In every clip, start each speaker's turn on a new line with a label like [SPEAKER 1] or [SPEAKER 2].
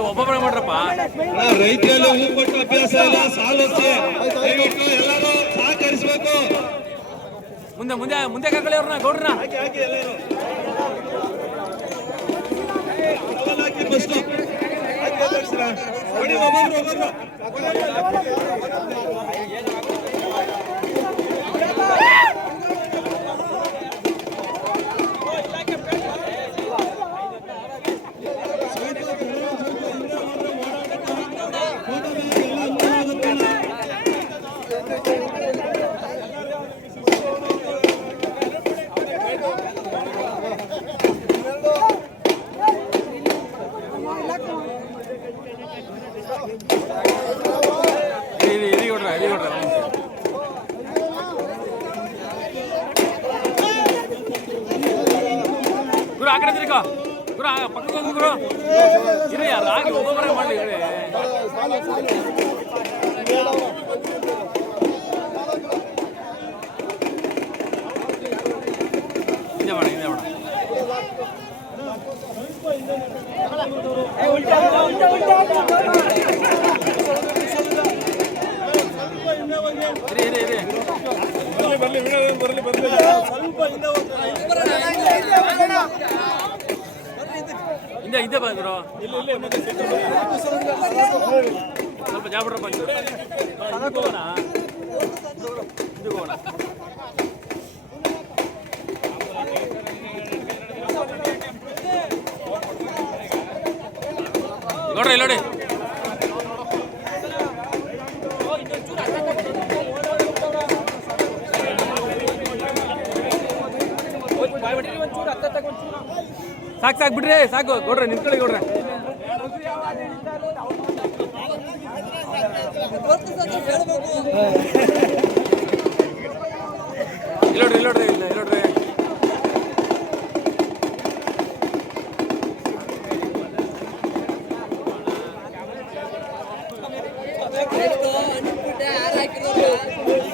[SPEAKER 1] ಒಬ್ಬೊಬ್ಬರೇ ಮಾಡ್ರಪ್ಪ
[SPEAKER 2] ರೈತರೆಲ್ಲ ಹೂ ಕೊಟ್ಟು ಅಭ್ಯಾಸ ಇಲ್ಲ ಸಾಲುತ್ತೆ ದಯವಿಟ್ಟು ಎಲ್ಲರೂ ಸಹಕರಿಸಬೇಕು
[SPEAKER 1] ಮುಂದೆ ಮುಂದೆ ಮುಂದೆ ಕರ್ಕೊಳ್ಳಿ ಅವ್ರನ್ನ ಗೌಡ್ರನ್ನ
[SPEAKER 2] ಹಾಕಿ ಹಾಕಿ
[SPEAKER 1] ಗುರು ಆ ಕಡೆ ತಿರ್ಕೋ ಗುರು ಆ ಪಕ್ಕಕ್ಕೆ ಹೋಗು ಗುರು ಇರಿ ರಾಗಿ ಒಬ್ಬೊಬ್ಬರೇ ಮಾಡಲಿ ಇರಿ ಇದೆ ಮಾಡ ಇದೆ ಮಾಡ ಇರಿ ಇರಿ ಇರಿ
[SPEAKER 2] ಬರ್ಲಿ ಬರ್ಲಿ ಬರ್ಲಿ ಸ್ವಲ್ಪ ಹಿಂದೆ ಹೋಗ್ತಾರೆ
[SPEAKER 1] ಹಿಂದೆ ಹಿಂದೆ ಬಾ ಗುರು ಸ್ವಲ್ಪ ಜಾಗ ಬಿಡ್ರಪ್ಪ ಇಲ್ಲಿ. ಹಿಂದಕ್ಕೆ ಹೋಗೋಣ ಹಿಂದಕ್ಕೆ ಹೋಗೋಣ ನೋಡ್ರಿ ಇಲ್ಲಿ ನೋಡಿ ಸಾಕು ಸಾಕು ಬಿಡ್ರಿ ಸಾಕು. ಕೊಡ್ರಿ ನಿಂತ್ಕೊಳ್ಳಿ ಕೊಡ್ರಿ. ಇಲ್ಲೋಡ್ರಿ ನೋಡ್ರಿ ಇಲ್ಲಿ ನೋಡ್ರಿ ಇಲ್ಲ ಇಲ್ಲಿ ನೋಡ್ರಿ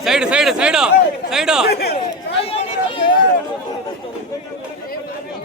[SPEAKER 1] ಸೈಡ್ ಸೈಡ್ ಸೈಡು ಸೈಡು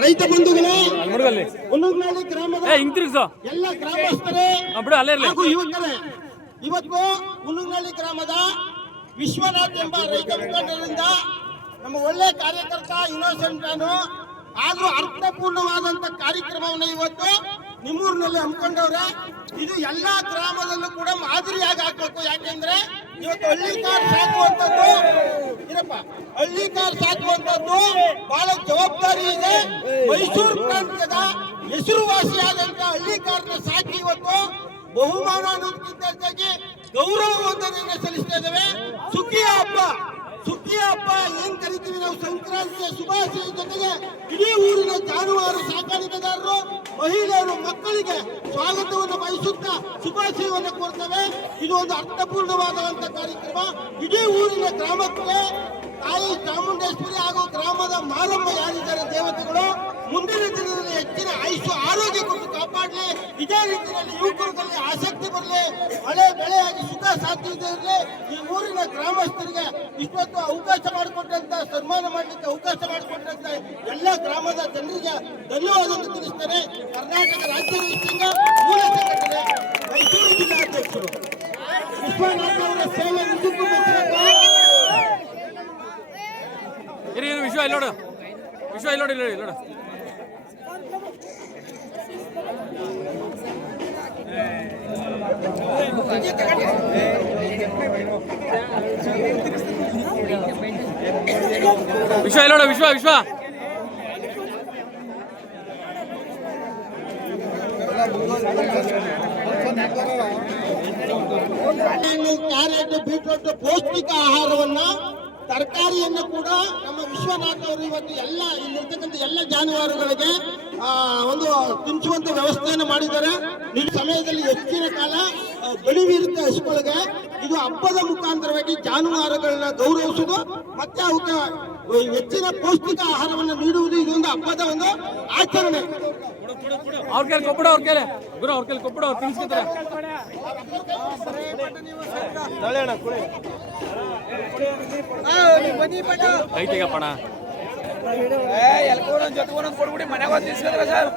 [SPEAKER 3] ರೈತ ಬಂಧುಗಳೇ ಗ್ರಾಮದ ಎಲ್ಲ ಗ್ರಾಮಸ್ಥರೇ ಹಾಗೂ ಯುವಕರೇ ಇವತ್ತು ಹುಲ್ಲುಗ್ನಳ್ಳಿ ಗ್ರಾಮದ ವಿಶ್ವನಾಥ್ ಎಂಬ ರೈತ ಮುಖಂಡರಿಂದ ನಮ್ಮ ಒಳ್ಳೆ ಕಾರ್ಯಕರ್ತ ಇನ್ನೋಸೆಂಟ್ ಮ್ಯಾನು ಆದ್ರೂ ಅರ್ಥಪೂರ್ಣವಾದಂತ ಕಾರ್ಯಕ್ರಮವನ್ನು ಇವತ್ತು ನಿಮ್ಮೂರಿನಲ್ಲಿ ಹಮ್ಮಿಕೊಂಡವ್ರೆ. ಇದು ಎಲ್ಲಾ ಗ್ರಾಮದಲ್ಲೂ ಕೂಡ ಮಾದರಿಯಾಗಿ ಹಾಕ್ಬೇಕು. ಯಾಕೆಂದ್ರೆ ಇವತ್ತು ಹಳ್ಳಿಕಾರ್ ಸಾಕುವಂತದ್ದು ಏನಪ್ಪ ಹಳ್ಳಿಕಾರ್ ಸಾಕುವಂತದ್ದು ಬಹಳ ಜವಾಬ್ದಾರಿ ಇದೆ. ಮೈಸೂರು ಪ್ರಾಂತ್ಯದ ಹೆಸರುವಾಸಿಯಾದಂತ ಹಳ್ಳಿಕಾರನ ಸಾಕಿ ಇವತ್ತು ಬಹುಮಾನ ಅನ್ನೋದಕ್ಕಿಂತ ಹೆಚ್ಚಾಗಿ ಗೌರವ ಸಲ್ಲಿಸ್ತಾ ಇದ್ದೇವೆ. ಸುಗ್ಗಿಯ ಹಬ್ಬ. ಸುಗ್ಗಿಯ ಹಬ್ಬ ಏನ್ ಕರಿತೀವಿ ನಾವು ಸಂಕ್ರಾಂತಿಯ ಶುಭಾಶಯ ಜೊತೆಗೆ ಇಡೀ ಊರಿನ ಜಾನುವಾರು ಸಾಕಾಣಿಕೆದಾರರು ಮಹಿಳೆಯರು, ಮಕ್ಕಳಿಗೆ ಸ್ವಾಗತವನ್ನು ಬಯಸುತ್ತಾ ಶುಭಾಶಯವನ್ನು ಕೋರ್ತೇವೆ. ಇದು ಒಂದು ಅರ್ಥಪೂರ್ಣವಾದಂತ ಕಾರ್ಯಕ್ರಮ. ಇಡೀ ಊರಿನ ಗ್ರಾಮಕ್ಕೆ ತಾಯಿ ಚಾಮುಂಡೇಶ್ವರಿ ಕಾಪಾಡಲಿ ಇದೇ ರೀತಿಯಲ್ಲಿ ಆಸಕ್ತಿ ಬರಲಿ ಮಳೆ ಬೆಳೆಯಾಗಿ ಸುಖ ಸಾಧ್ಯತೆ ಇರಲಿ, ಈ ಊರಿನ ಗ್ರಾಮಸ್ಥರಿಗೆ ಇಷ್ಟೊತ್ತು ಅವಕಾಶ ಮಾಡಿಕೊಟ್ಟಂತ, ಸನ್ಮಾನ ಮಾಡಲಿಕ್ಕೆ ಅವಕಾಶ ಮಾಡಿಕೊಟ್ಟಂತ ಎಲ್ಲ ಗ್ರಾಮದ ಜನರಿಗೆ ಧನ್ಯವಾದವನ್ನು ತಿಳಿಸ್ತೇನೆ. ಕರ್ನಾಟಕ ರಾಜ್ಯ ಮೂಲ ಸಂಘಟನೆ ಮೈಸೂರು ಜಿಲ್ಲಾಧ್ಯಕ್ಷರು. ವಿಶ್ವನಾಥ್ ಅವರ ಸೇವೆ ನಿಜಕ್ಕೂ
[SPEAKER 1] ವಿಶ್ವ, ಇಲ್ಲಿ ನೋಡು. ವಿಶ್ವ ನೋಡಿ ಇಲ್ಲಿ ನೋಡಿ, ಇಲ್ಲಿ ನೋಡು ವಿಶ್ವ ಇಲ್ಲೋಣ ವಿಶ್ವ ವಿಶ್ವ.
[SPEAKER 3] ಕ್ಯಾರೆಟ್ ಬೀಟ್ರೂಟ್ ಪೌಷ್ಟಿಕ ಆಹಾರವನ್ನ ತರಕಾರಿಯನ್ನು ಕೂಡ ನಮ್ಮ ವಿಶ್ವನಾಥ್ ಅವರು ಇವತ್ತು ಎಲ್ಲ, ಇಲ್ಲಿರ್ತಕ್ಕಂಥ ಎಲ್ಲ ಜಾನುವಾರುಗಳಿಗೆ ಒಂದು ತುಂಚುವಂತ ವ್ಯವಸ್ಥೆಯನ್ನು ಮಾಡಿದ್ದಾರೆ. ಈ ಸಮಯದಲ್ಲಿ ಹೆಚ್ಚಿನ ಕಾಲ ಆ, ಬೆಳಿವಿರುತ್ತೆ ಹಸುಗಳಿಗೆ? ಇದು ಹಬ್ಬದ ಮುಖಾಂತರವಾಗಿ ಜಾನುವಾರುಗಳನ್ನ ಗೌರವಿಸುವುದು ಮತ್ತೆ ಅವಕ್ಕೆ ಹೆಚ್ಚಿನ ಪೌಷ್ಟಿಕ ಆಹಾರವನ್ನು ನೀಡುವುದು ಇದೊಂದು ಹಬ್ಬದ ಒಂದು ಆಚರಣೆ.
[SPEAKER 1] ಅವ್ರ ಕೇಳಿ ಕೊಪ್ಪಡ ಅವ್ರ ಕೇಳಿ. ಗುರು ಅವ್ರ ಕೇಳಿ ಕೊಪ್ಪಡ ಅವ್ರು ತಿನ್ಸ್ಕೊತಾರೆ. ಐತಿಗ ಪಣ
[SPEAKER 4] ಕೊಡ್ಬಿಡಿ ಮನೆಗೆ ಸರ್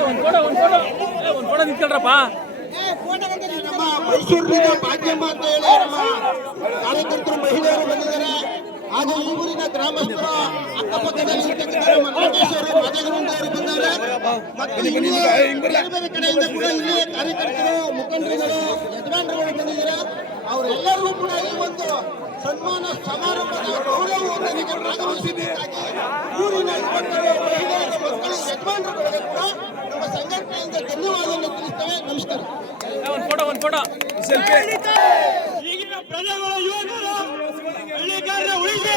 [SPEAKER 1] ಒಂದ್ ಫೋಟೋ ಒಂದ್ ಫೋಟೋ. ಒಂದ್ ಫೋಟೋ ನಿಂತ್ಕೊಳ್ರಪ್ಪ.
[SPEAKER 3] ನಮ್ಮ ಮೈಸೂರಿನಿಂದ ಭಾಗ್ಯಮ್ಮ ಅಂತ ಹೇಳಿ ನಮ್ಮ ಕಾರ್ಯಕರ್ತರು ಮಹಿಳೆಯರು ಬಂದಿದ್ದಾರೆ. ಹಾಗೂ ಈ ಊರಿನ ಗ್ರಾಮಸ್ಥರು ಅಕ್ಕಪಕ್ಕದಲ್ಲಿ ಇರ್ತಕ್ಕಂಥ ನಮ್ಮ ನಾಗೇಶ್ವರು ಮಾದೇಗರುಂಡ ಅವರು ಬಂದಿದ್ದಾರೆ ಮತ್ತು ಇಲ್ಲಿ ಬೇರೆ ಬೇರೆ ಕಡೆಯಿಂದ ಕೂಡ ಇಲ್ಲಿ ಕಾರ್ಯಕರ್ತರು ಮುಖಂಡರುಗಳು ಯಜಮಾನರುಗಳು ಬಂದಿದ್ದಾರೆ. ಅವರೆಲ್ಲರಿಗೂ ಕೂಡ ಈ ಒಂದು ಸನ್ಮಾನ ಸಮಾರಂಭದ ಗೌರವವನ್ನು ಭಾಗವಹಿಸಿದ್ದಕ್ಕಾಗಿ ಊರಿನ ಮಕ್ಕಳು ಯಜಮಾನರುಗಳಿಗೆ ಕೂಡ ನಮ್ಮ ಸಂಘಟನೆಯಿಂದ ಧನ್ಯವಾದವನ್ನು ತಿಳಿಸ್ತೇವೆ. ನಮಸ್ಕಾರ.
[SPEAKER 1] ಒಂದ್ ಫೋಟೋ ಒಂದ್ ಫೋಟೋ
[SPEAKER 3] ಈಗಿನ ಪ್ರಜೆಗಳ ಯುವಕರು ಹಳ್ಳಿಗಾರರ ಉಳಿಸಿ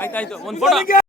[SPEAKER 1] ಆಯ್ತಾಯ್ತು ಒಂದು ಫೋಟೋ.